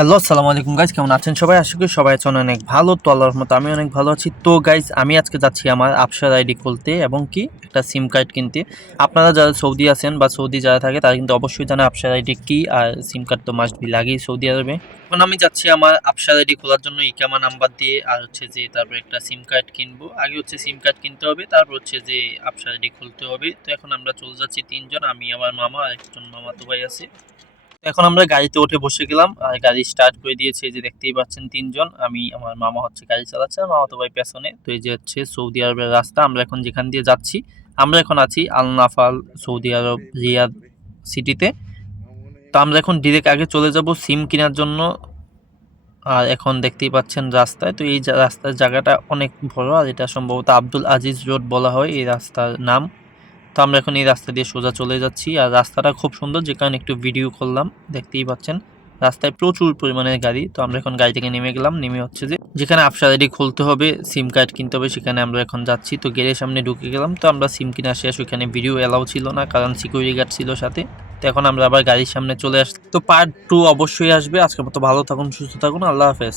Hello, আসসালামু আলাইকুম guys, কেমন আছেন সবাই? আশা করি সবাই আছেন অনেক ভালো। তো আল্লাহর রহমতে আমি অনেক ভালো আছি। তো গাইজ, আমি আজকে যাচ্ছি আমার আবসার আইডি খুলতে এবং কি একটা সিম কার্ড কিনতে। আপনারা যারা সৌদি আছেন বা সৌদি যারা থাকে তারা কিন্তু অবশ্যই জানে আবসার আইডি কি, আর সিম কার্ড তো মাস্ট বি লাগেই সৌদি আরবে। এখন আমি যাচ্ছি আমার আবসার আইডি খোলার জন্য ইকামা নাম্বার দিয়ে, আর হচ্ছে যে তারপর একটা সিম কার্ড কিনবো। আগে হচ্ছে সিম কার্ড কিনতে হবে, তারপর হচ্ছে যে আবসার আইডি খুলতে হবে। তো এখন আমরা চলে যাচ্ছি তিনজন, আমি, আমার মামা আর একজন মামাতো ভাই আছে। এখন আমরা গাড়িতে উঠে বসে গেলাম আর গাড়ি স্টার্ট করে দিয়েছে। এই যে দেখতেই পাচ্ছেন তিনজন, আমি, আমার মামা হচ্ছে গাড়ি চালাচ্ছে আর মামাতো ভাই পেছনে। তো এই যে হচ্ছে সৌদি আরবের রাস্তা, আমরা এখন যেখান দিয়ে যাচ্ছি, আমরা এখন আছি আল নাফাল, সৌদি আরব, রিয়াদ সিটিতে। তো আমরা এখন ডিরেক্ট আগে চলে যাব সিম কেনার জন্য। আর এখন দেখতেই পাচ্ছেন রাস্তায়, তো এই রাস্তার জায়গাটা অনেক বড়, আর এটা সম্ভবত আব্দুল আজিজ রোড বলা হয় এই রাস্তার নাম। তো আমরা এখন এই রাস্তা দিয়ে সোজা চলে যাচ্ছি, আর রাস্তাটা খুব সুন্দর, যে কারণে একটু ভিডিও করলাম। দেখতেই পাচ্ছেন রাস্তায় প্রচুর পরিমাণে গাড়ি। তো আমরা এখন গাড়ি থেকে নেমে গেলাম, নেমে হচ্ছে যে যেখানে আবসার আইডি খুলতে হবে, সিম কার্ড কিনতে হবে, সেখানে আমরা এখন যাচ্ছি। তো গেটের সামনে ঢুকে গেলাম। তো আমরা সিম কিনা শেষ, ওইখানে ভিডিও এলাও ছিল না কারণ সিকিউরিটি গার্ড ছিল সাথে। তো এখন আমরা আবার গাড়ির সামনে চলে আসছি। তো পার্ট 2 অবশ্যই আসবে। আজকের মতো ভালো থাকুন, সুস্থ থাকুন, আল্লাহ হাফেজ।